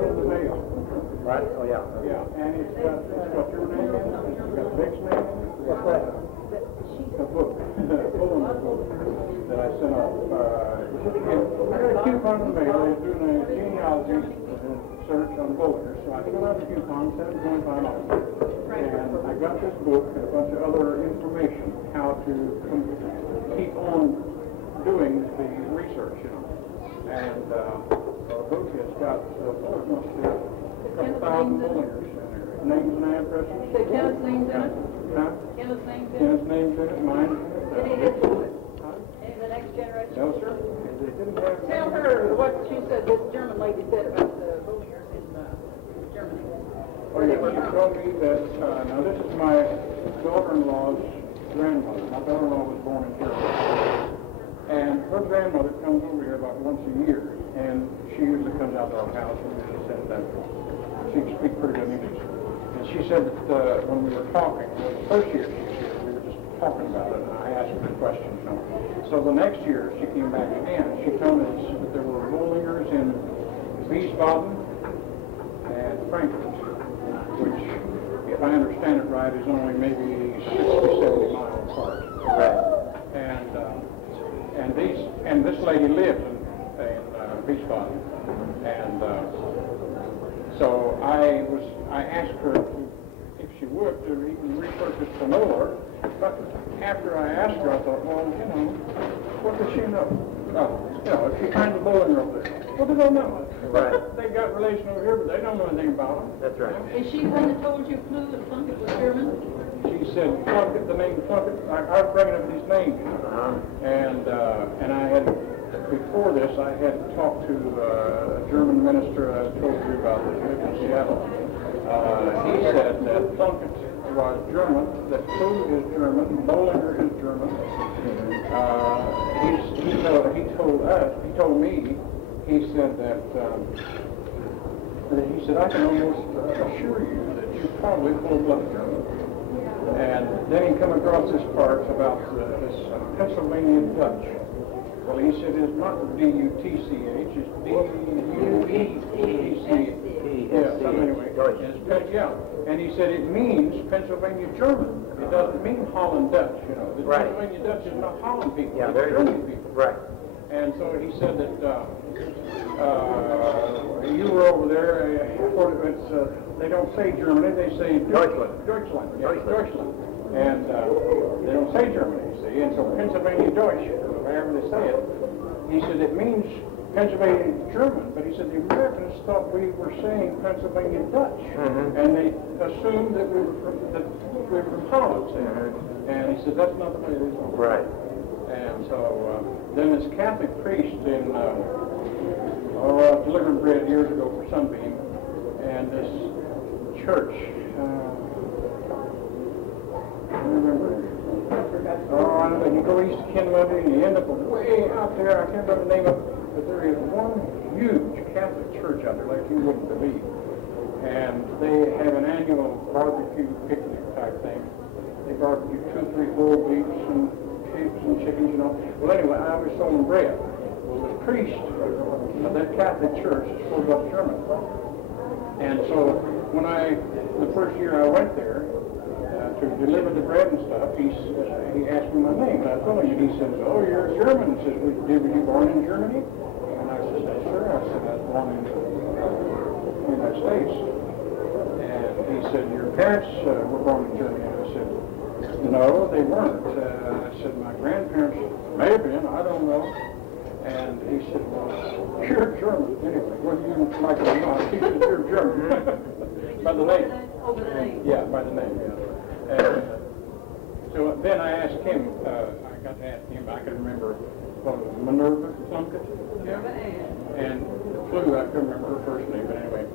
got in the mail. Right? Oh, yeah. Yeah, and it's got your name in it, it's got Vic's name in it. What's that? A book, Bolinger book that I sent off. I got a coupon in the mail. They were doing a genealogy search on Bolinger, so I filled out a coupon, sent it to $25. And I got this book and a bunch of other information how to keep on doing the research, you know. And the book has got almost a couple thousand Bolingers in there, names and addresses. So Kenneth's name's in it? Huh? Kenneth's name's in it? Kenneth's name's in it, mine. Any of his boys? Any of the next generation? No, sir. They didn't have. Tell her what she said this German lady said about the Bolingers in Germany. Oh, yeah, she told me that, now this is my daughter-in-law's grandmother. My daughter-in-law was born in Germany. And her grandmother comes over here about once a year, and she usually comes out to our house, and she said that she can speak pretty good English. And she said that when we were talking, the first year she was here, we were just talking about it, and I asked her questions. You know. So the next year she came back again. She told me that there were Bolingers in Wiesbaden and Frankfurt, which, if I understand it right, is only maybe 60, 70 miles apart. Right. And this lady lived in Wiesbaden, and so I asked her if she would to even research it some more. But after I asked her, I thought, well, you know, what does she know? You know, if she finds a Bolinger over there, what do they know? Right. They got relation over here, but they don't know anything about them. That's right. Is she the one that told you Flu and Plunkett was German? She said, Plunkett, the name Plunkett. I was bringing up these names. And I had, before this, I had talked to a German minister I told you about that lived in Seattle. He said that Plunkett was German, that Flu is German, Bolinger is German. He told me, he said that he said, I can almost assure you that you're probably full-blood German. And then he come across this part about this Pennsylvania Dutch. Well, he said it's not D-U-T-C-H, it's D-U-E-T-C-H. Yeah, so anyway, yeah. And he said it means Pennsylvania German. It doesn't mean Holland Dutch, you know. The Right. Pennsylvania Dutch is not Holland people, Yeah, it's very German good. people. Right. And so he said that you were over there, they don't say Germany, they say Deutschland. Deutschland. Yeah, Deutschland. Deutschland. And they don't say Germany, you see. And so Pennsylvania Deutsch, or however they say it, he said it means Pennsylvania German, but he said the Americans thought we were saying Pennsylvania Dutch, and they assumed that we were from Holland. See? And he said that's not the way it is. Right. And so then this Catholic priest in delivering bread years ago for Sunbeam, and this church, I remember. Oh, I know. You go east of Kentucky and you end up way out there. I can't remember the name of it, but there is one huge Catholic church out there like you wouldn't believe. And they have an annual barbecue picnic type thing. They barbecue 2, 3, 4 beefs and pigs and chickens, you know. Well, anyway, I was selling bread. Well, the priest of that Catholic church is full of German. And so when the first year I went there to deliver the bread and stuff, he asked me my name, and I told him, and he says, oh, you're a German. He says, were you born in Germany? And I said, sure. I said, I was born in the United States. And he said, your parents were born in Germany. And I said, no, they weren't. I said, my grandparents may have been, I don't know. And he said, well, you're German. Anyway, whether you like it or not, he said, you're German. By the name. Over the name. Yeah, by the name, yeah. And so then I asked him, I got to ask him, I can remember, what was it, Minerva Plunkett? Yeah. And Flu, I couldn't remember her first name, but anyway,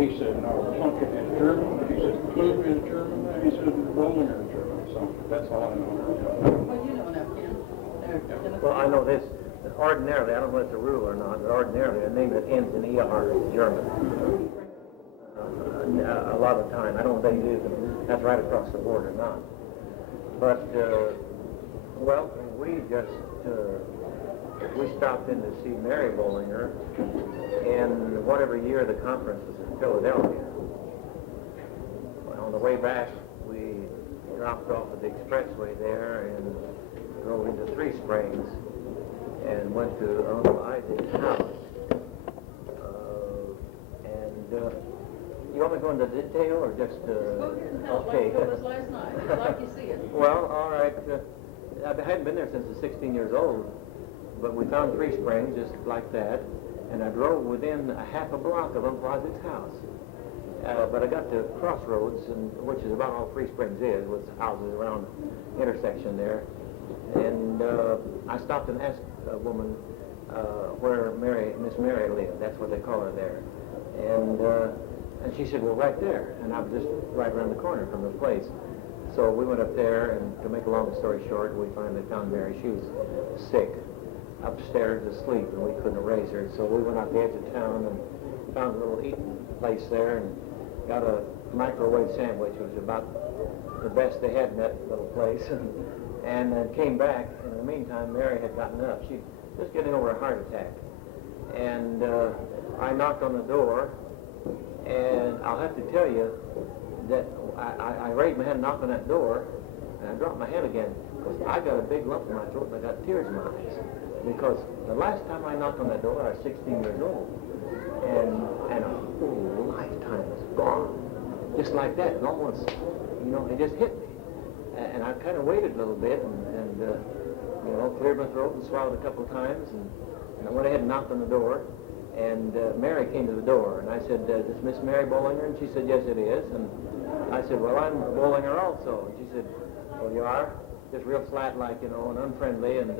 he said, no, Plunkett is German. He said, Flu is German. And he said, Bolinger is German. So that's all I know. Well, you know enough, Ken. Well, I know this. That ordinarily, I don't know if it's a rule or not, but ordinarily a name that ends in ER is German. A lot of the time. I don't know if they do, but that's right across the board or not. But, well, we just we stopped in to see Mary Bolinger in whatever year the conference was in Philadelphia. Well, on the way back, we dropped off at the expressway there and drove into Three Springs and went to Uncle Isaac's house. You want me to go into detail or just... Go ahead and tell us okay. like you told us last night. I'd like you see it. Well, all right. I hadn't been there since I was 16 years old, but we found Three Springs just like that, and I drove within a half a block of Uncle Isaac's house. But I got to Crossroads, which is about all Three Springs is, with houses around the intersection there. And I stopped and asked a woman where Miss Mary lived. That's what they call her there. And she said, well, right there. And I was just right around the corner from the place. So we went up there, and to make a long story short, we finally found Mary. She was sick, upstairs asleep, and we couldn't raise her. So we went out the edge of town and found a little eating place there and got a microwave sandwich. It was about the best they had in that little place. And then came back. In the meantime, Mary had gotten up. She was getting over a heart attack. And I knocked on the door, and I'll have to tell you that I raised my hand and knocked on that door, and I dropped my hand again, because I got a big lump in my throat and I got tears in my eyes. Because the last time I knocked on that door, I was 16 years old. And a whole lifetime was gone. Just like that. And almost, it just hit me. And I kind of waited a little bit and cleared my throat and swallowed a couple of times. And I went ahead and knocked on the door. And Mary came to the door. And I said, is this Miss Mary Bolinger? And she said, yes, it is. And I said, well, I'm Bolinger also. And she said, well, you are? Just real flat like, and unfriendly. And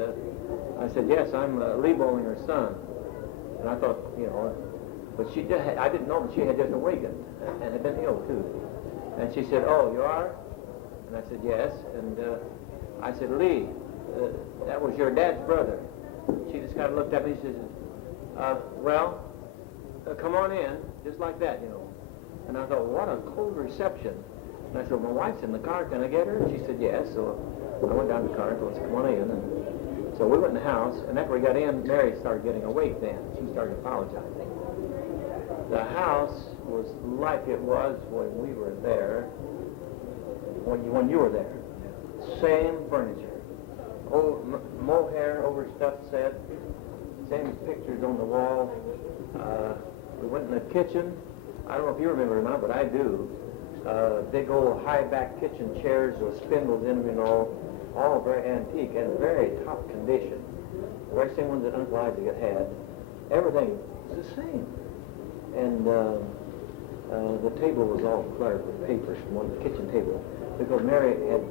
I said, yes, I'm Lee Bolinger's son. And I thought, but I didn't know that she had just awakened and had been ill, too. And she said, oh, you are? And I said, yes. And I said, Lee, that was your dad's brother. She just kind of looked at me and she said, come on in, just like that, And I thought, what a cold reception. And I said, my wife's in the car, can I get her? And she said, yes. So I went down to the car and told her, come on in. And so we went in the house, and after we got in, Mary started getting awake then. She started apologizing. The house was like it was when we were there, when you were there. Same furniture. Old mohair overstuffed set. Same pictures on the wall. We went in the kitchen. I don't know if you remember or not, but I do. Big old high-back kitchen chairs with spindles in them, all very antique and very top condition. The very same ones that Uncle Isaac had. Everything was the same. And the table was all cluttered with papers from the kitchen table, because Mary had,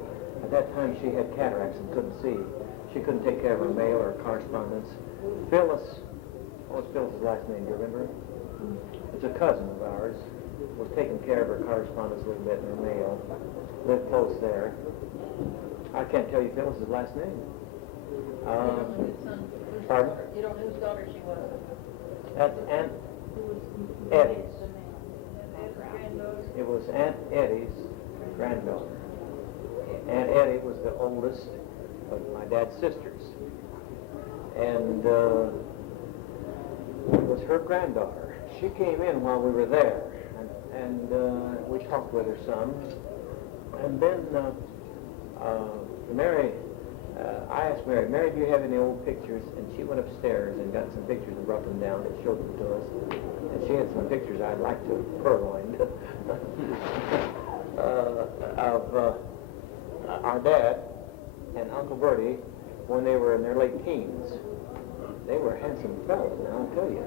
at that time, she had cataracts and couldn't see. She couldn't take care of her mail or correspondence. Phyllis, what's Phyllis's last name, do you remember? It's a cousin of ours, was taking care of her correspondence a little bit in her mail, lived close there. I can't tell you Phyllis's last name. Pardon? You don't know whose daughter she was. That's Aunt Eddie's. It was Aunt Eddie's granddaughter. Aunt Eddie was the oldest of my dad's sisters. And it was her granddaughter. She came in while we were there, and we talked with her some. And then Mary, I asked Mary, do you have any old pictures? And she went upstairs and got some pictures and brought them down and showed them to us. And she had some pictures I'd like to purloined of our dad and Uncle Bertie when they were in their late teens. They were handsome fellows, now I'll tell you.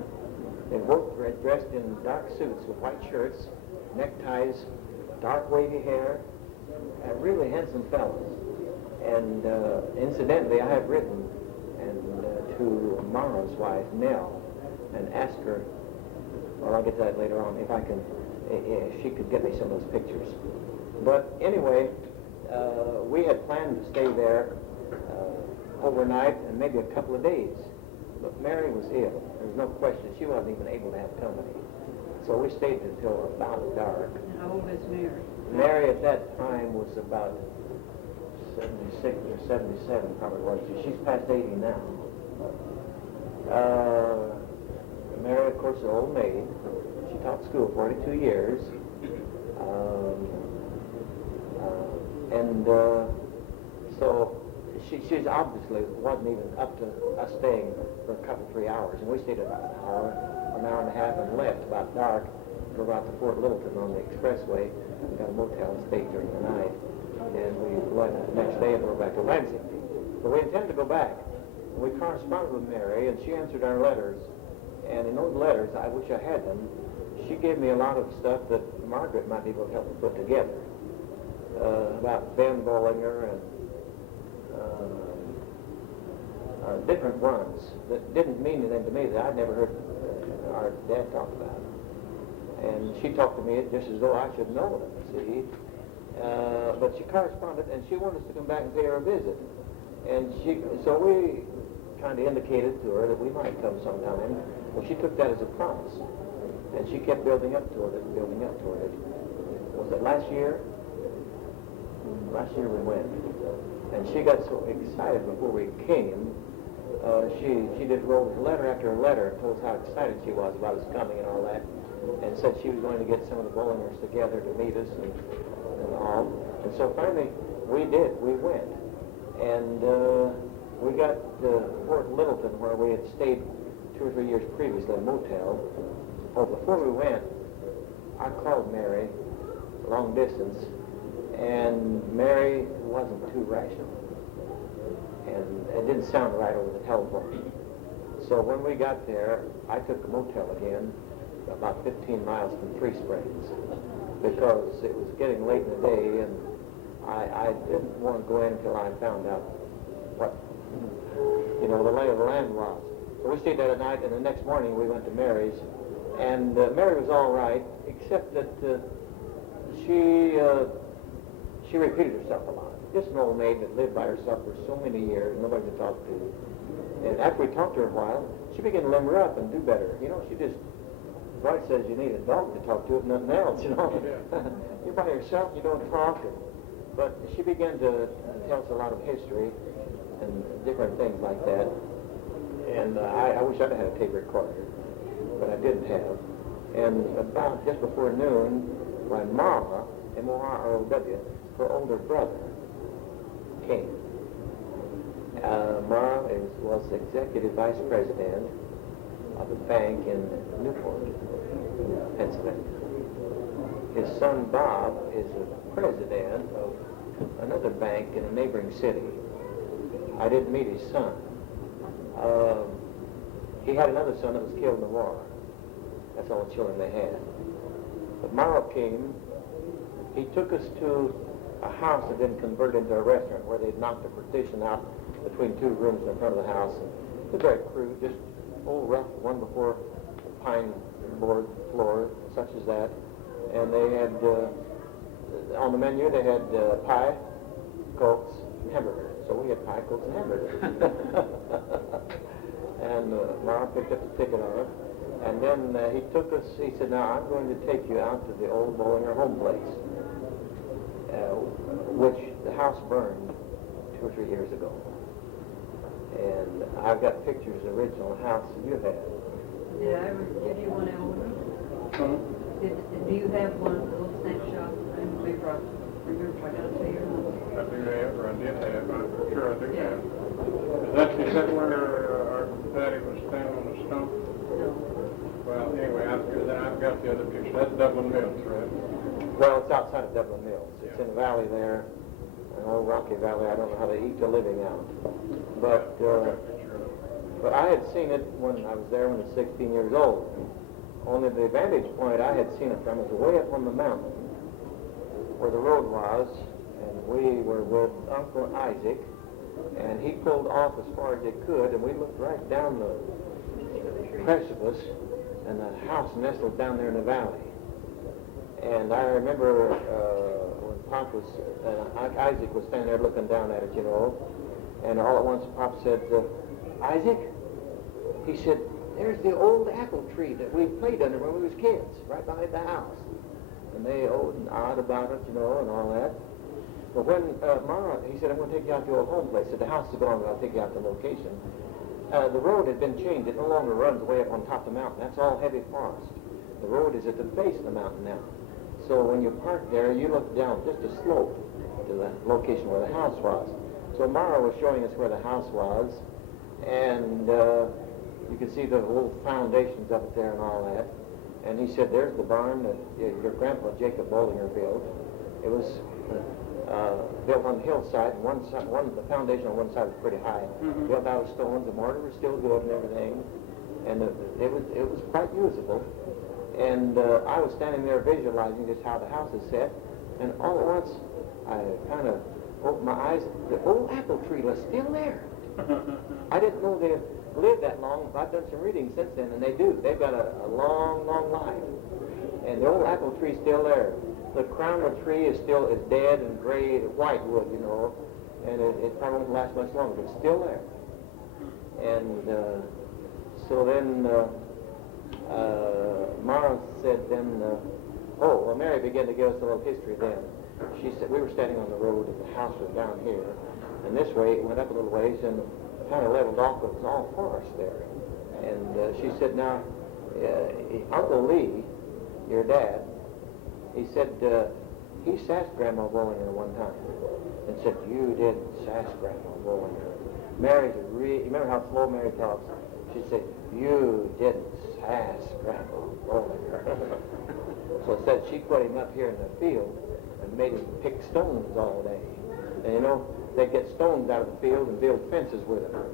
They both dressed in dark suits with white shirts, neckties, dark wavy hair, really handsome fellows. And incidentally, I have written to Mara's wife, Nell, and asked her, well, I'll get to that later on, if she could get me some of those pictures. But anyway, we had planned to stay there overnight and maybe a couple of days. But Mary was ill. There was no question. She wasn't even able to have company. So we stayed until about dark. How old is Mary? Mary at that time was about 76 or 77, probably was. She's past 80 now. Mary, of course, an old maid. She taught school 42 years. So she's obviously wasn't even up to us staying for a couple, 3 hours. And we stayed about an hour and a half, and left about dark. Drove out to Fort Littleton on the expressway. We got a motel and stayed during the night. And we went the next day and went back to Lansing. But we intended to go back. We corresponded with Mary, and she answered our letters. And in those letters, I wish I had them, she gave me a lot of stuff that Margaret might be able to help me put together. About Ben Bolinger and different ones that didn't mean anything to me that I'd never heard our dad talk about. And she talked to me just as though I should know them, see. But she corresponded, and she wanted us to come back and pay her a visit. And so we kind of indicated to her that we might come sometime. Well, she took that as a promise. And she kept building up toward it, building up toward it. Was it last year? Last year we went. And she got so excited before we came. She just wrote letter after letter and told us how excited she was about us coming and all that. And said she was going to get some of the Bolingers together to meet us and all. And so finally we did. We went. And we got to Fort Littleton, where we had stayed 2 or 3 years previously, a motel. Oh, before we went, I called Mary long distance, and Mary wasn't too rational. And it didn't sound right over the telephone. So when we got there, I took the motel again, about 15 miles from Three Springs, because it was getting late in the day, and I didn't want to go in until I found out what, the lay of the land was. So we stayed there at night, and the next morning we went to Mary's, and Mary was all right, except that she repeated herself a lot. Just an old maid that lived by herself for so many years, nobody to talk to. And after we talked to her a while, she began to limber up and do better. She just, Dwight says you need a dog to talk to if nothing else, You're by yourself, you don't talk. But she began to tell us a lot of history and different things like that. And I wish I'd had a tape recorder, but I didn't have. And about just before noon, my Mara, M-O-R-O-W, her older brother, came. Mara was executive vice president of a bank in Newport, Pennsylvania. His son Bob is the president of another bank in a neighboring city. I didn't meet his son. He had another son that was killed in the war. That's all the children they had. But Morrow came. He took us to a house that had been converted into a restaurant, where they'd knocked the partition out between 2 rooms in front of the house. It was very crude, just old rough, one before pine board floor, such as that. And they had, on the menu, they had pie, cokes, and hamburgers. So we had pie, cokes, and hamburgers. And Mara picked up the ticket on it. And then he took us, he said, now I'm going to take you out to the old Bolinger home place, which the house burned 2 or 3 years ago. And I've got pictures of the original house that you had. Did I ever give you one, Ellen? Do you have one of the little snapshots? I don't remember if I got it to you. I do have, or I did have, I'm sure I do have. Is that where our daddy was standing on the stump? No. Well, anyway, I've got the other picture. That's Dublin Mills, right? Well, it's outside of Dublin Mills. It's in a valley there, an old rocky valley. I don't know how they eke a living out. But I had seen it when I was there when I was 16 years old. Only the vantage point I had seen it from was way up on the mountain where the road was, and we were with Uncle Isaac, and he pulled off as far as he could, and we looked right down the precipice, and the house nestled down there in the valley. And I remember when Pop was, Isaac was standing there looking down at it, and all at once Pop said, Isaac? He said, there's the old apple tree that we played under when we was kids, right behind the house. And they owed and awed about it, and all that. But when Mara, he said, I'm going to take you out to the old home place. I said, the house is gone, but I'll take you out to the location. The road had been changed. It no longer runs way up on top of the mountain. That's all heavy forest. The road is at the base of the mountain now. So when you park there, you look down just a slope to the location where the house was. So Mara was showing us where the house was, and you could see the little foundations of it there and all that. And he said, there's the barn that your grandpa Jacob Bolinger built. It was built on the hillside, and the foundation on one side was pretty high. Built out of stones, the mortar was still good and everything, and it was quite usable. And I was standing there visualizing just how the house is set, and all at once I kind of opened my eyes. The old apple tree was still there. I didn't know they lived that long, but I've done some reading since then, and they do. They've got a long, long life. And the old apple tree's still there. The crown of the tree is dead and gray, white wood, you know, and it probably won't last much longer, but it's still there. And so then Mara said then, Mary began to give us a little history then. She said, we were standing on the road and the house was down here, and this way it went up a little ways and kind of leveled off. It was all forest there. And she said, now, Uncle Lee, your dad, he said, he sassed Grandma Bolinger one time and said, you didn't sass Grandma Bolinger. Mary's you remember how slow Mary talks? She said, you didn't sass Grandma Bolinger. So it said she put him up here in the field and made him pick stones all day. And you know, they'd get stones out of the field and build fences with them.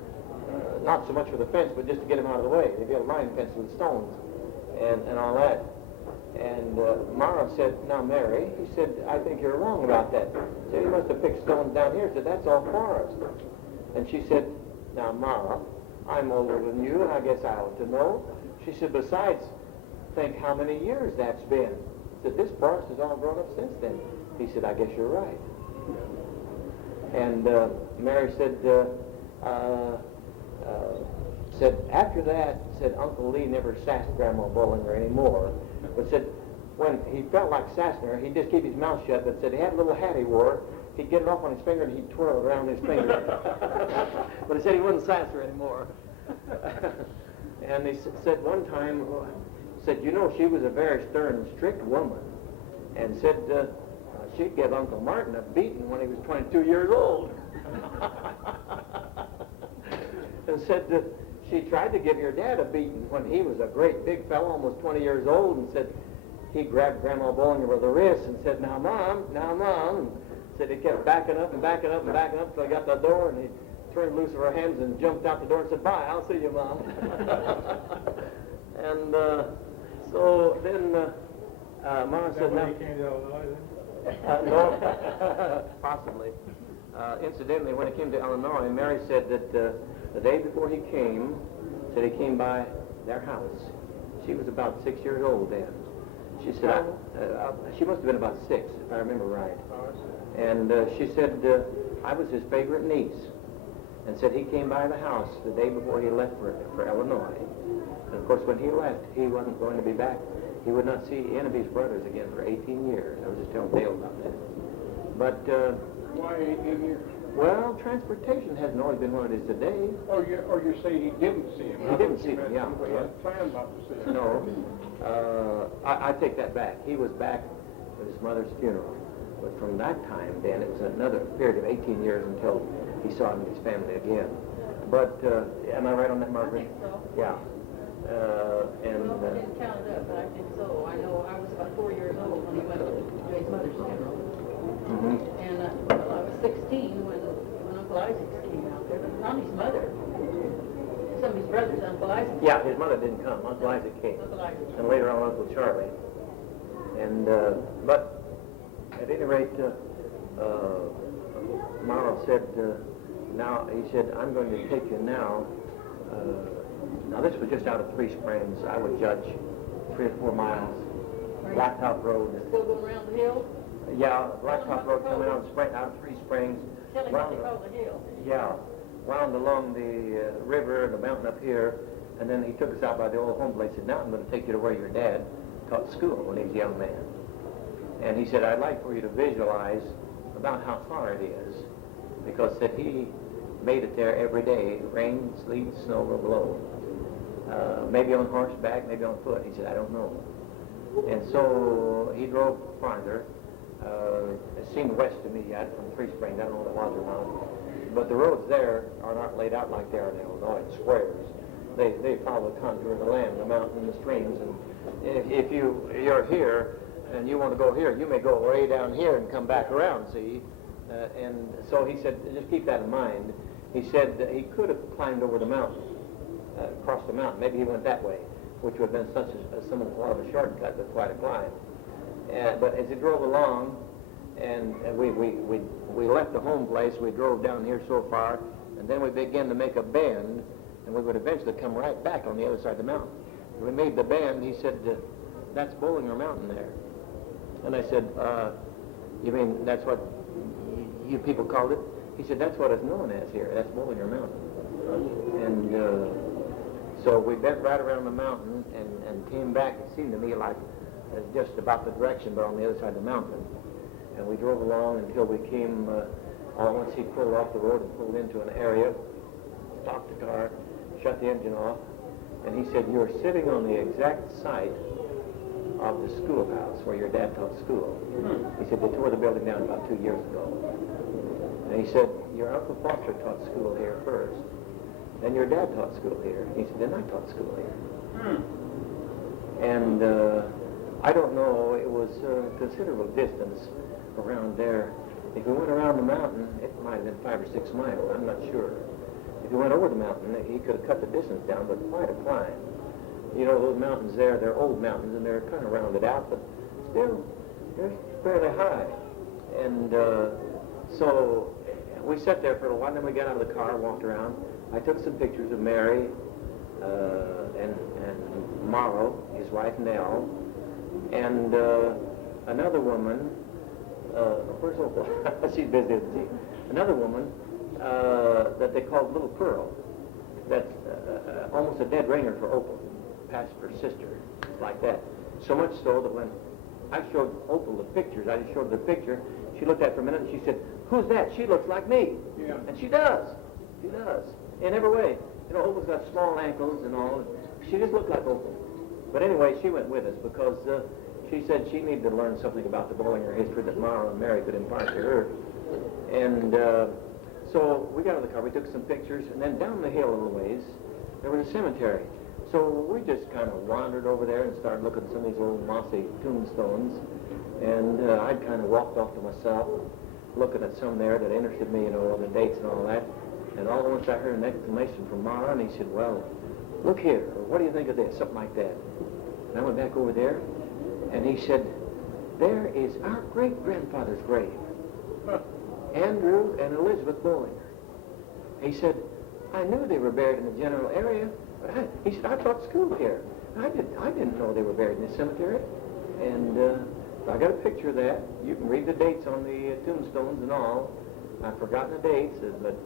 Not so much for the fence, but just to get him out of the way. They built line fences with stones and all that. And Mara said, now Mary, he said, I think you're wrong about that. He said, he must have picked stones down here. He said, that's all forest. And she said, now Mara, I'm older than you, and I guess I ought to know. She said, besides, think how many years that's been. He said, this forest has all grown up since then. He said, I guess you're right. And Mary said, after that, said Uncle Lee never sassed Grandma Bolinger anymore, but said when he felt like sassing her, he'd just keep his mouth shut, but said he had a little hat he wore, he'd get it off on his finger and he'd twirl it around his finger. But he said he wouldn't sass her anymore. And he said one time, said, you know, she was a very stern, strict woman, and said she'd give Uncle Martin a beating when he was 22 years old. And said she tried to give your dad a beating when he was a great big fellow, almost 20 years old, and said he grabbed Grandma Bolinger by the wrist and said, now, Mom, and said he kept backing up and backing up and backing up until he got to the door, and he turned loose of her hands and jumped out the door and said, bye, I'll see you, Mom. And so then Mama said, now... No, possibly. Incidentally, when he came to Illinois, Mary said that the day before he came, said he came by their house. She was about 6 years old then. She said, she must have been about 6, if I remember right. And she said, I was his favorite niece. And said he came by the house the day before he left for Illinois. And of course, when he left, he wasn't going to be back. He would not see any of his brothers again for 18 years. I was just telling Dale about that. But... why 18 years? Well, transportation hasn't always been what it is today. Or you say he didn't see him. He didn't see him, yeah. He had planned not to see him. No. I take that back. He was back at his mother's funeral. But from that time, then, it was another period of 18 years until he saw him and his family again. But, am I right on that, Margaret? I think so. Yeah. Well, I didn't count it up, but I think so. I know I was about 4 years old when he went to his mother's funeral. Mm-hmm. And I was 16 when Uncle Isaac came out there, but not his mother. Some of his brothers, Uncle Isaac. Yeah, his mother didn't come. Uncle Isaac came. Uncle Isaac. And later on, Uncle Charlie. And, but at any rate, Marl said, now, he said, I'm going to take you now. Now, this was just out of Three Springs, I would judge, 3 or 4 miles. Blacktop Road. Still going around the hill? Yeah, Blacktop Road coming out of Three Springs. Tell him what they call the hill. Yeah, wound along the river and the mountain up here, and then he took us out by the old home place. He said, now I'm going to take you to where your dad taught school when he was a young man. And he said, I'd like for you to visualize about how far it is, because said he made it there every day, rain, sleet, snow, or blow. Maybe on horseback, maybe on foot. He said, I don't know. And so he drove farther. It seemed west to me yet from Three Springs. I don't know what it was or not. But the roads there are not laid out like they are in Illinois, in squares. They follow the contour of the land, the mountain, the streams. And if you're here and you want to go here, you may go way down here and come back around, see? And so he said, just keep that in mind. He said that he could have climbed over the mountain, across the mountain. Maybe he went that way, which would have been somewhat of a shortcut, but quite a climb. But as he drove along, and we left the home place, we drove down here so far, and then we began to make a bend, and we would eventually come right back on the other side of the mountain. When we made the bend, he said, that's Bolinger Mountain there. And I said, you mean that's what you people called it? He said, that's what it's known as here. That's Bolinger Mountain. And so we bent right around the mountain and came back. It seemed to me like just about the direction, but on the other side of the mountain. And we drove along until we came, once he pulled off the road and pulled into an area, stopped the car, shut the engine off, and he said, you're sitting on the exact site of the schoolhouse where your dad taught school. He said, they tore the building down about 2 years ago. And he said, your Uncle Foster taught school here first. Then your dad taught school here. He said, then I taught school here. And I don't know, it was a considerable distance around there. If we went around the mountain, it might have been 5 or 6 miles, I'm not sure. If he went over the mountain, he could have cut the distance down, but quite a climb. You know, those mountains there, they're old mountains, and they're kind of rounded out, but still, they're fairly high. And so we sat there for a while, and then we got out of the car, walked around. I took some pictures of Mary and Morrow, his wife Nell, and another woman, where's Opal? She's busy, isn't she? Another woman that they called Little Pearl. That's almost a dead ringer for Opal, past her sister, like that. So much so that when I showed Opal the pictures, I just showed her the picture, she looked at it for a minute and she said, who's that? She looks like me. Yeah. And she does. She does. In every way. You know, Opal's got small ankles and all. She just looked like Opal. But anyway, she went with us because she said she needed to learn something about the Bolinger history that Mara and Mary could impart to her. And so we got out of the car, we took some pictures, and then down the hill a little ways, there was a cemetery. So we just kind of wandered over there and started looking at some of these old mossy tombstones. And I'd kind of walked off to myself, looking at some there that interested me, you know, the dates and all that. And all at once I heard an exclamation from Mara, and he said, well, look here, or what do you think of this? Something like that. And I went back over there, and he said, there is our great-grandfather's grave, Andrew and Elizabeth Bolinger. He said, I knew they were buried in the general area, but he said, I taught school here. I didn't know they were buried in this cemetery. And I got a picture of that. You can read the dates on the tombstones and all. I've forgotten the dates, but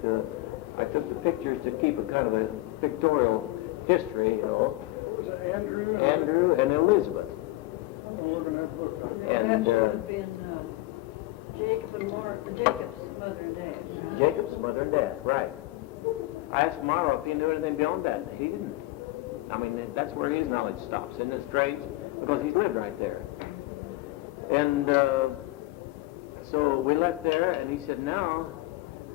I took the pictures to keep a kind of a pictorial history, you know. What was it, Andrew? Andrew and Elizabeth. I'm going to look in that book. And that should have been Jacob's mother and dad. Right? Jacob's mother and dad, right. I asked Morrow if he knew anything beyond that. He didn't. I mean, that's where his knowledge stops. Isn't it strange? Because he's lived right there. And so we left there, and he said, now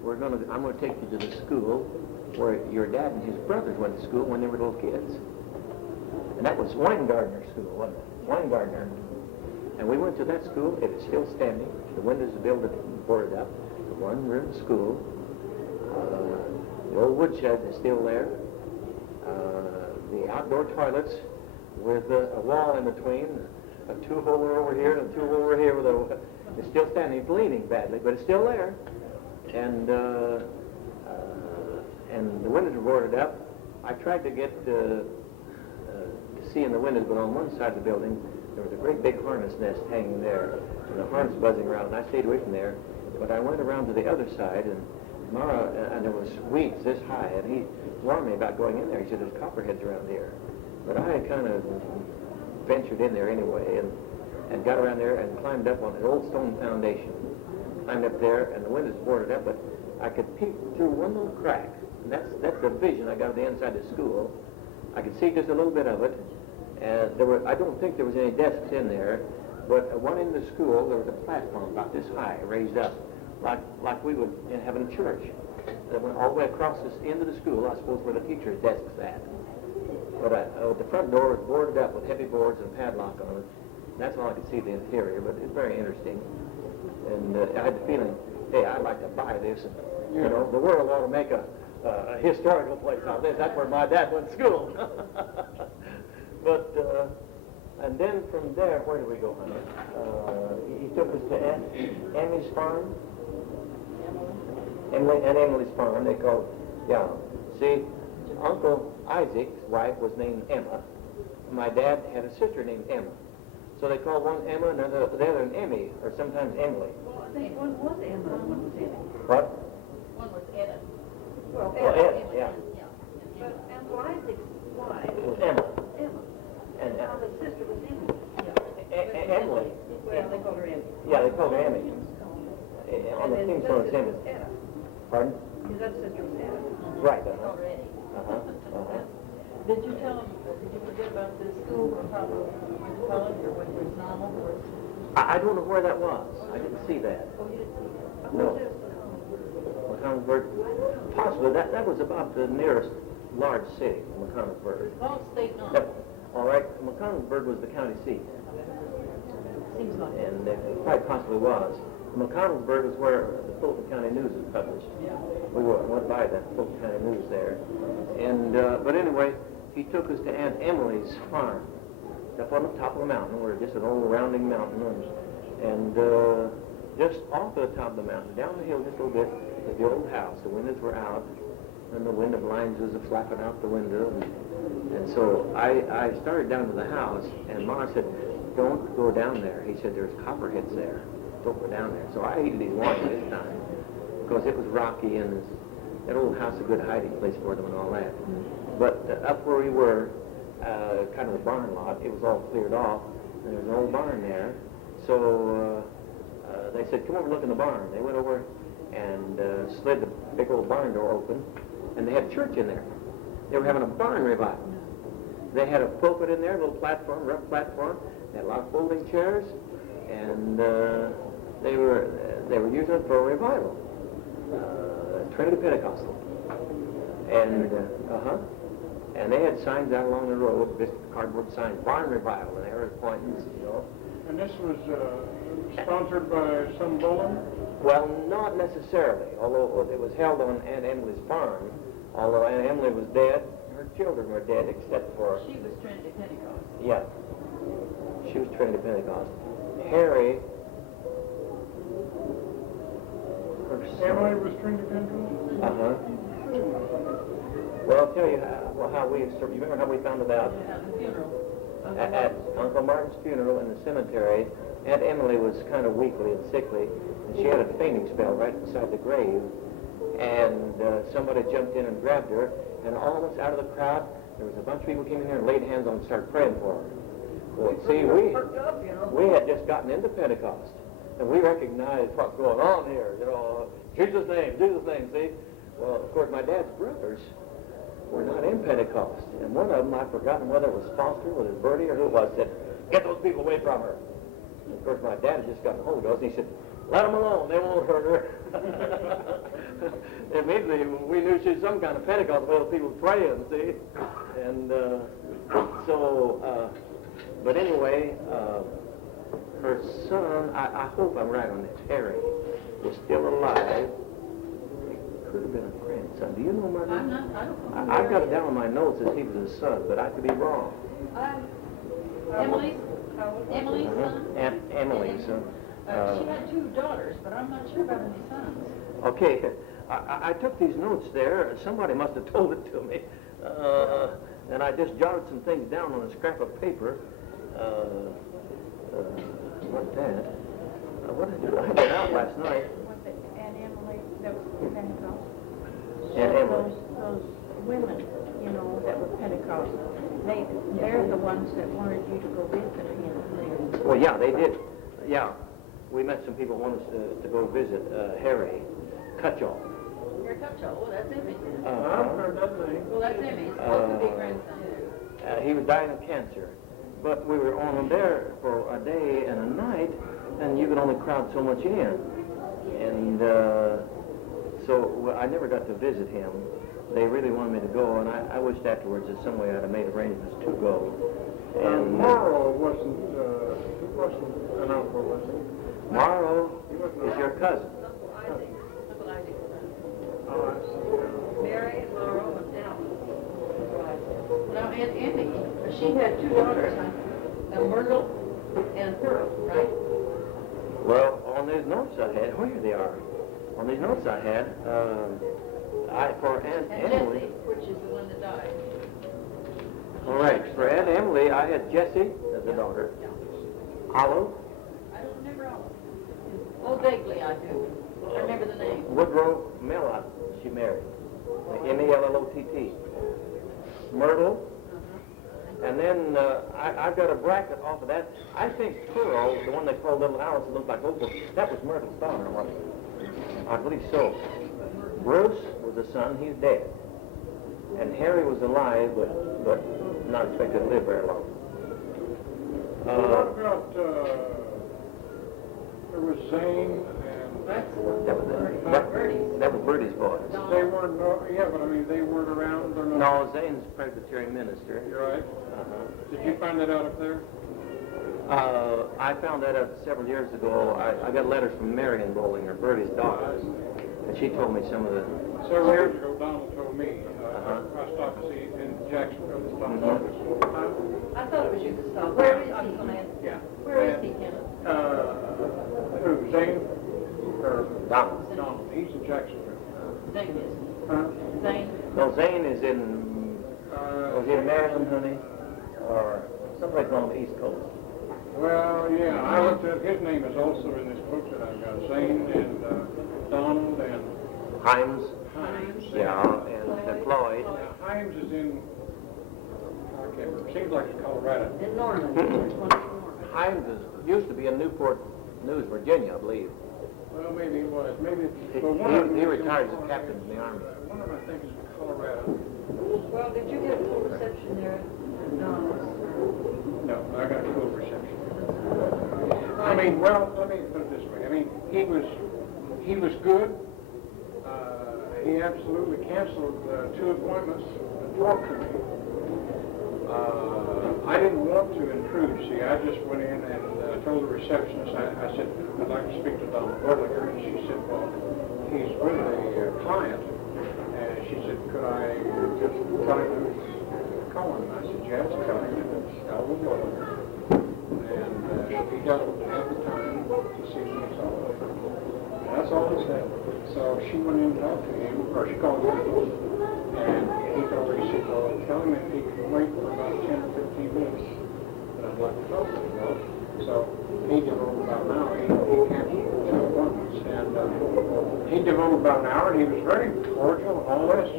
I'm going to take you to the school where your dad and his brothers went to school when they were little kids. And that was Weingartner School, wasn't it? Weingartner. And we went to that school. It is still standing. The windows are boarded up. The one-room school. The old woodshed is still there. The outdoor toilets with a wall in between, a two-holer over here and a two-holer over here it's still standing. It's leaning badly, but it's still there. And the windows are boarded up. I tried to get to see in the windows, but on one side of the building, there was a great big harness nest hanging there, and the harness buzzing around, and I stayed away from there. But I went around to the other side, and there was weeds this high, and he warned me about going in there. He said, there's copperheads around here. But I kind of ventured in there anyway, and got around there and climbed up on an old stone foundation. Climbed up there, and the windows boarded up, but I could peek through one little crack. And that's the vision I got of the inside of the school. I could see just a little bit of it. And I don't think there was any desks in there, but one in the school, there was a platform about this high, raised up, like we would have in a church. That went all the way across this end of the school, I suppose, where the teacher's desk sat. But the front door was boarded up with heavy boards and padlock on it. That's all I could see of the interior, but it's very interesting. And I had the feeling, hey, I'd like to buy this. And, you know, the world ought to make a historical place out of this. That's where my dad went to school. But, and then from there, where did we go, honey? He took us to Emmy's farm. And Emily's farm, they called, yeah. See, Uncle Isaac's wife was named Emma. My dad had a sister named Emma. So they called one Emma and the other an Emmy, or sometimes Emily. Well, I think one was Emma and one was Emmy. What? One was Etta. Well, Well, Emma. Ed, yeah. But Uncle Isaac's wife It was Emma. Emma. And Now the sister was Emmy. Emily. Well, they called her Emmy. Yeah, they called her Emmy. On the And theme his song, other it's sister Emmy. was Etta. Pardon? His other sister was Etta. Right. Already. Did you tell him, did you forget about the school or probably went to college or went to his novel or? I don't know where that was. I didn't see that. Oh, you didn't see it? No. McConnellsburg. Possibly. That was about the nearest large city, McConnellsburg. All state non. Yep. All right. McConnellsburg was the county seat. Seems like. And it quite possibly was. McConnellsburg is where the Fulton County News is published. Yeah. We went by the Fulton County News there. And, but anyway, he took us to Aunt Emily's farm. Up on the top of a mountain, where just an old rounding mountain. And just off the top of the mountain, down the hill just a little bit, was the old house. The windows were out, and the window blinds was flapping out the window. And so I started down to the house, and Ma said, don't go down there. He said, there's copperheads there. Don't go down there. So I heeded his warning this time, because it was rocky, and that old house a good hiding place for them and all that. But up where we were, kind of a barn lot, it was all cleared off, and there was an old barn there. So they said, come over and look in the barn. They went over and slid the big old barn door open, and they had church in there. They were having a barn revival. They had a pulpit in there, a little platform, rough platform. They had a lot of folding chairs, and they were using it for a revival. Trinity Pentecostal. And and they had signs out along the road, just cardboard signs, barn revival, and arrows pointing, you know. And this was sponsored by some Bolinger? Well, not necessarily, although it was held on Aunt Emily's farm. Although Aunt Emily was dead, her children were dead except for... She was Trinity Pentecost. Yeah. She was Trinity Pentecost. Harry... her son- Emily was Trinity Pentecost? Uh-huh. Well, I'll tell you how we... You remember how we found it out? Yeah, at the funeral. At Uncle Martin's funeral in the cemetery, Aunt Emily was kind of weakly and sickly, and she had a fainting spell right beside the grave. And somebody jumped in and grabbed her, and almost out of the crowd, there was a bunch of people came in there and laid hands on her and started praying for her. Well, see, we had just gotten into Pentecost, and we recognized what's going on here, you know, Jesus' name, see? Well, of course, my dad's brothers were not in Pentecost, and one of them, I've forgotten whether it was Foster, whether it was Bertie, or who it was, said, get those people away from her. And of course, my dad had just gotten the Holy Ghost, and he said, let them alone, they won't hurt her. Immediately, we knew she was some kind of Pentecost, little people praying, see? And but anyway, her son, I hope I'm right on this, Harry, was still alive. It could have been a grandson. Do you know, Margaret? I'm not, I don't know. I've got it down in my notes that he was his son, but I could be wrong. Emily's son? Aunt Emily's son. She had 2 daughters, but I'm not sure about any sons. Okay, I took these notes there. Somebody must have told it to me. And I just jotted some things down on a scrap of paper. Like that. What did I do? I had it out last night. Was it Aunt Emily that was Pentecost? Aunt Emily. Those women, you know, that were Pentecost, they're the ones that wanted you to go visit him. Well, yeah, they did. Yeah, we met some people who wanted us to go visit Harry Cutchall. Mary Cutchall. Well, that's Emmy's. I've heard that name. Well, that's Emmy's. Supposed to be grandson too. He was dying of cancer. But we were on there for a day and a night, and you could only crowd so much in. And so I never got to visit him. They really wanted me to go, and I wished afterwards that some way I'd have made arrangements to go. And Morrow wasn't an uncle, was he? Morrow is your cousin. Uncle Isaac's son. Oh, I see. Mary and Laurel and Alma. Now, and Andy, she had two daughters, Myrtle and Pearl, right? Well, on these notes I had, where they are? On these notes I had, for Aunt And Emily. Jessie, which is the one that died. All right, for Aunt Emily, I had Jessie as a daughter. Olive, I don't remember all of them. Oh, vaguely I do. I remember the name. Woodrow Mellott, she married. Mellott. Myrtle. And then I've got a bracket off of that. I think Pearl, the one they called Little Alice, that looked like Opal, that was Myrtle's daughter, wasn't it? I believe so. Bruce was a son, he's dead. And Harry was alive, but not expected to live very long. What about, there was Zane and... That was Bertie's boys. They weren't, yeah, but I mean, they weren't around, they're not... No, Zane's Presbyterian minister. You're right. Uh-huh. Did you find that out up there? I found that out several years ago. I got letters from Marion Bolinger, Bertie's daughter, and she told me some of the... Several years ago, Donald told me, Uh-huh. I stopped to see in Jacksonville this time. Mhm. I thought it was you that stopped. Where is he? Yeah. Where is he, Kenneth? Who, Zane? Or Donald. Donald? He's in Jacksonville. Zane is. Huh? Zane. No, Zane is in... Was he in Maryland, honey? Or someplace along the East Coast? Well, yeah, I looked at, his name is also in this book that I've got. Zane and Donald and Himes? Himes. Yeah, and Floyd. Now, Himes is in, I can't remember, seems like it's Colorado. In Norman. Himes used to be in Newport News, Virginia, I believe. Well, maybe it was. Maybe it's... He- well, one of them he is retired as a in captain in the Army. One of them, I think, is in Colorado. Well, did you get a full reception there? No. No, I got a full reception. I mean, well, let me put it this way. I mean, he was good. He absolutely canceled 2 appointments to talk to me. I didn't want to intrude, see. I just went in and told the receptionist, I said, I'd like to speak to Donald Bolinger. And she said, well, he's with a client. And she said, could I just tell him who's calling? And I said, yes, tell him it's Donald Bolinger. And he doesn't have the time to see me, so that's all he said. So she went in and talked to him, or she called him, and he told her, he said, well, tell him if he can wait for about 10 or 15 minutes, that I'd like to talk to him about. So he devoted about an hour. He canceled 2 appointments, and he devoted about an hour, and he was very cordial and all this.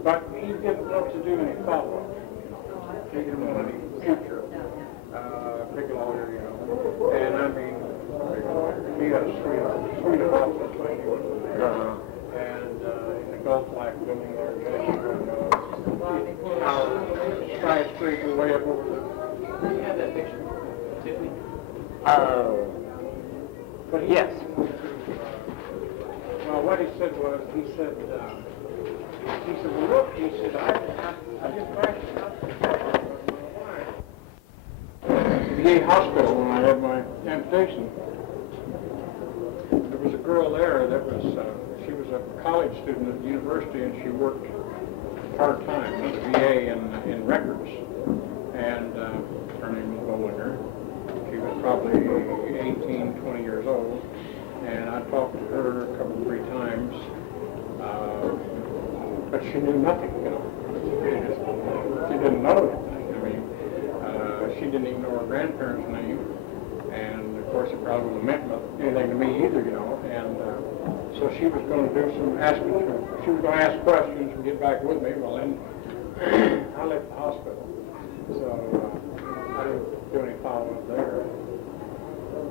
But he didn't want to do any follow-up. He didn't want any future. Big lawyer, you know. And I mean, big lawyer. He had a sweet office when he was there. And in the Gulf Life building there, our skyscraper way up over the... You have that picture, Tiffany? But yes. Well, what he said was, he said, well, look, he said, I just practiced out the VA hospital when I had my amputation. There was a girl there that was, she was a college student at the university, and she worked part-time at the VA in records. And her name was Bolinger. She was probably 18, 20 years old. And I talked to her a couple, 3 times. But she knew nothing, you know. She didn't know anything. I mean, she didn't even know her grandparents' name. And, of course, it probably wouldn't have meant anything to me either, you know. And so she was going to do some asking. She was going to ask questions and get back with me. Well, then I left the hospital. So I didn't do any follow-up there.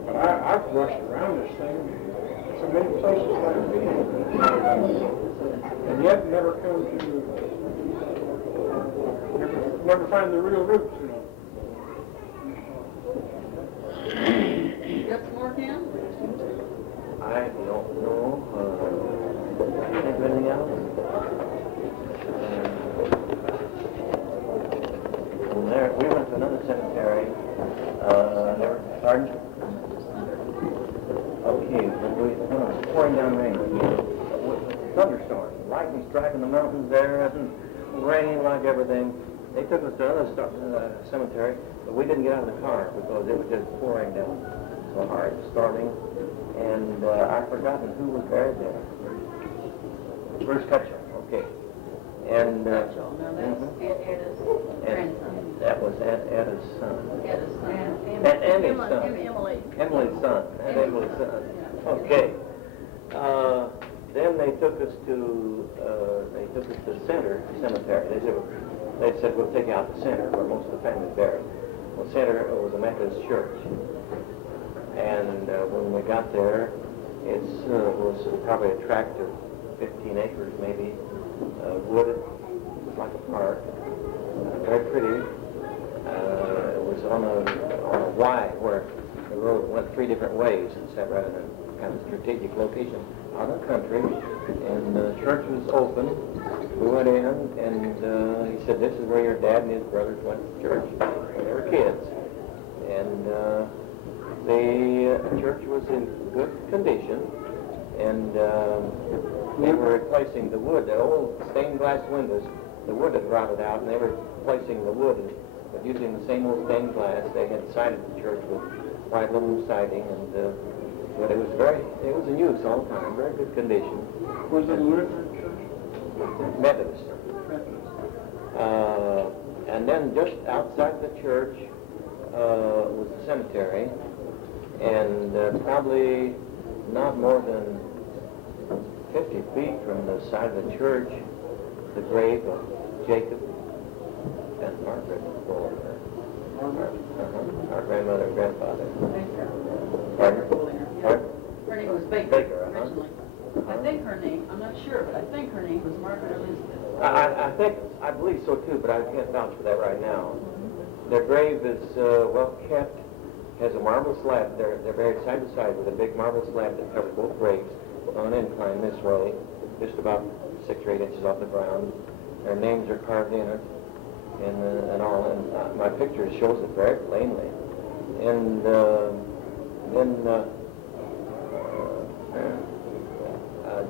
But I've rushed around this thing so many places I've been, and yet never come to, never find the real roots, you know. You got some more, Ken? I don't know. Anything else? And there, we went to another cemetery. Pardon? Okay, but it was pouring down rain. Thunderstorm, lightning striking the mountains there, and rain like everything. They took us to another cemetery, but we didn't get out of the car because it was just pouring down so hard, storming. And I've forgotten who was buried there. Bruce Cutchell, okay. And Cutchell, now that's Eda's grandson. that was Eda's son. Eda's son. Emily's son. Emily. Emily's son. And Emily's son. Okay. Then they took us to the center cemetery. They said we'll take you out the center where most of the family's buried. Well, center was a Methodist church. And when we got there, it was probably a tract of 15 acres, maybe, wooded, like a park, very pretty. It was on a Y where the road went 3 different ways, instead rather than kind of strategic location out of the country. And the church was open. We went in, and he said, "This is where your dad and his brothers went to church when they were kids." And the church was in good condition, and they were replacing the wood. The old stained glass windows, the wood had rotted out, and they were replacing the wood, but using the same old stained glass. They had sided the church with white aluminum siding, and but it was in use all the time, very good condition. Was it Lutheran church? Methodist. And then just outside the church was the cemetery, and probably not more than 50 feet from the side of the church, the grave of Jacob and Margaret Bolinger. Our grandmother and grandfather. Pardon? Pardon? Her name was Baker, Baker, originally. I think her name, I'm not sure, but I think her name was Margaret Elizabeth. I believe so too, but I can't vouch for that right now. Their grave is well kept, has a marble slab. They're buried side by side with a big marble slab that covers both graves on an incline this way, just about 6 or 8 inches off the ground. Their names are carved in it and all, and my picture shows it very plainly. And then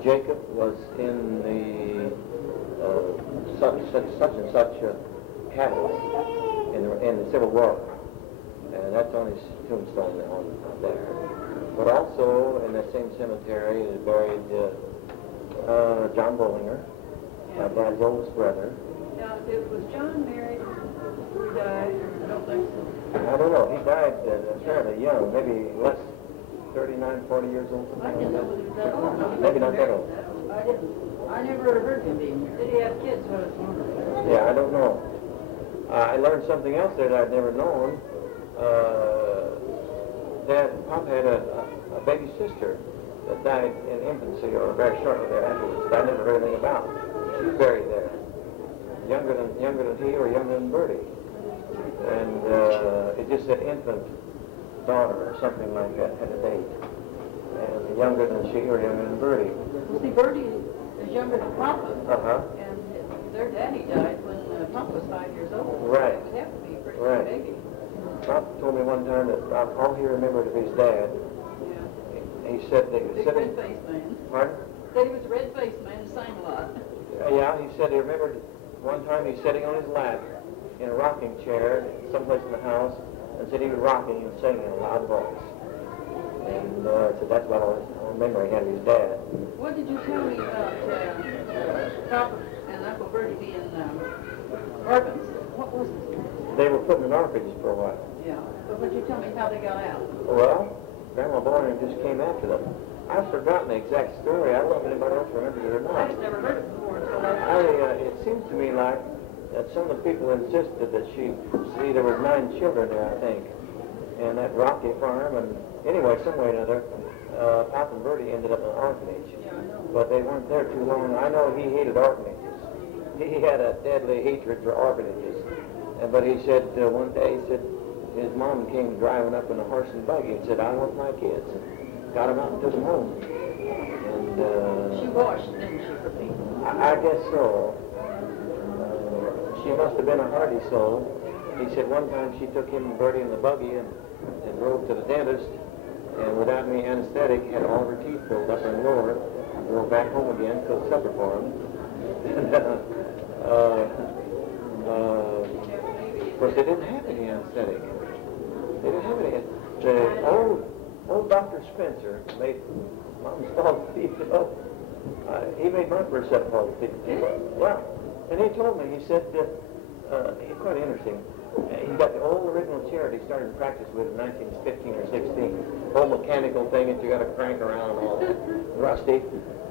Jacob was in the such and such a cavalry in the Civil War, and that's on his tombstone on there. But also in that same cemetery is buried John Bolinger, my dad's oldest brother. Now, was John married before he died? I don't think so. I don't know. He died fairly young, maybe less 39, 40 years old. I didn't know whether he was that old or not. Maybe not that old. I didn't. I never heard of him being Did married. he have kids? What was one? Yeah, I don't know. I learned something else that I'd never known. That Pop had a baby sister that died in infancy or very shortly thereafter, that I never heard anything about. She's buried there. Younger than he or younger than Bertie. And it just said infant daughter or something like that, had a date. And younger than she or younger than Bertie. Well, see, Bertie is younger than Papa, Uh-huh. and their daddy died when Papa was 5 years old. Right. So it would have to be a pretty Right. good baby. Pop told me one time that all he remembered of his dad, Yeah. he said that he was Big sitting... red-faced man. Pardon? Said he was a red-faced man and sang a lot. Yeah, he said he remembered one time he was sitting on his lap in a rocking chair someplace in the house, and said he was rocking and singing in a loud voice. And so that's about all memory he had of his dad. What did you tell me about Papa and Uncle Bertie being orphans? What was it? They were put in an orphanage for a while. Yeah. But would you tell me how they got out? Well, Grandma Bolinger just came after them. I've forgotten the exact story. I don't know if anybody else remembers it or I not. just never heard it before until that. It seems to me like that some of the people insisted that there was 9 children there, I think. and that Rocky farm, and anyway, some way or another, Pop and Bertie ended up in an orphanage. But they weren't there too long. I know he hated orphanages. He had a deadly hatred for orphanages. But he said one day, he said, his mom came driving up in a horse and buggy and said, I want my kids. Got them out and took them home. And She washed, didn't she, for people? I guess so. She must have been a hardy soul. He said one time she took him and Bertie in the buggy and drove to the dentist, and without any anesthetic, had all her teeth pulled up and lower, and drove back home again, cooked supper for him. Of course, they didn't have any anesthetic. They didn't have any. The old Dr. Spencer made Mom's false teeth up. He made my first set of false teeth. Yeah. And he told me, he said, he's quite interesting. He got the old original chair that he started in practice with in 1915 or 16. Old mechanical thing that you got to crank around, all rusty.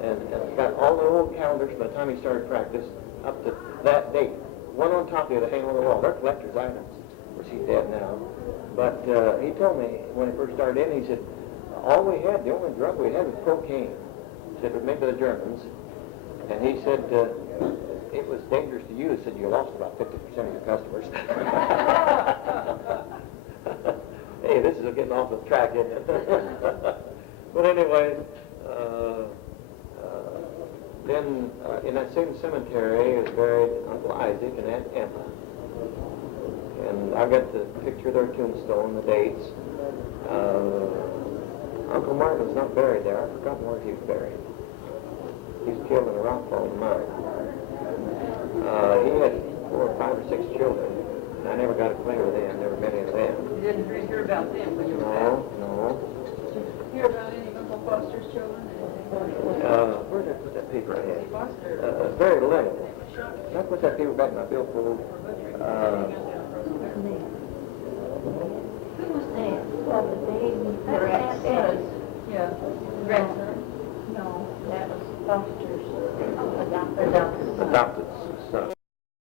And got all the old calendars from the time he started practice up to that date. One on top of the other hanging on the wall. They're collector's items. Of course, he's dead now. But he told me when he first started in, he said, all we had, the only drug we had was cocaine. He said, it was made by the Germans. And he said, it was dangerous to use. He said, you lost about 50% of your customers. Hey, this is getting off the track, isn't it? But anyway, then in that same cemetery is buried Uncle Isaac and Aunt Emma. And I've got the picture of their tombstone, the dates. Uncle Martin's not buried there. I've forgotten where he was buried. He was killed in a rock falling mine. He had 4 or 5 or 6 children. I never got acquainted with them, never met any of them. You didn't hear about them when you were No. Did you hear about any of Uncle Foster's children? Where did I put that paper I had? Foster. Very little. I put that paper back in my billfold. Who was that? Well, the baby. Grandson. Yeah. Grandson. No, that was Foster's adopted. Adopted son.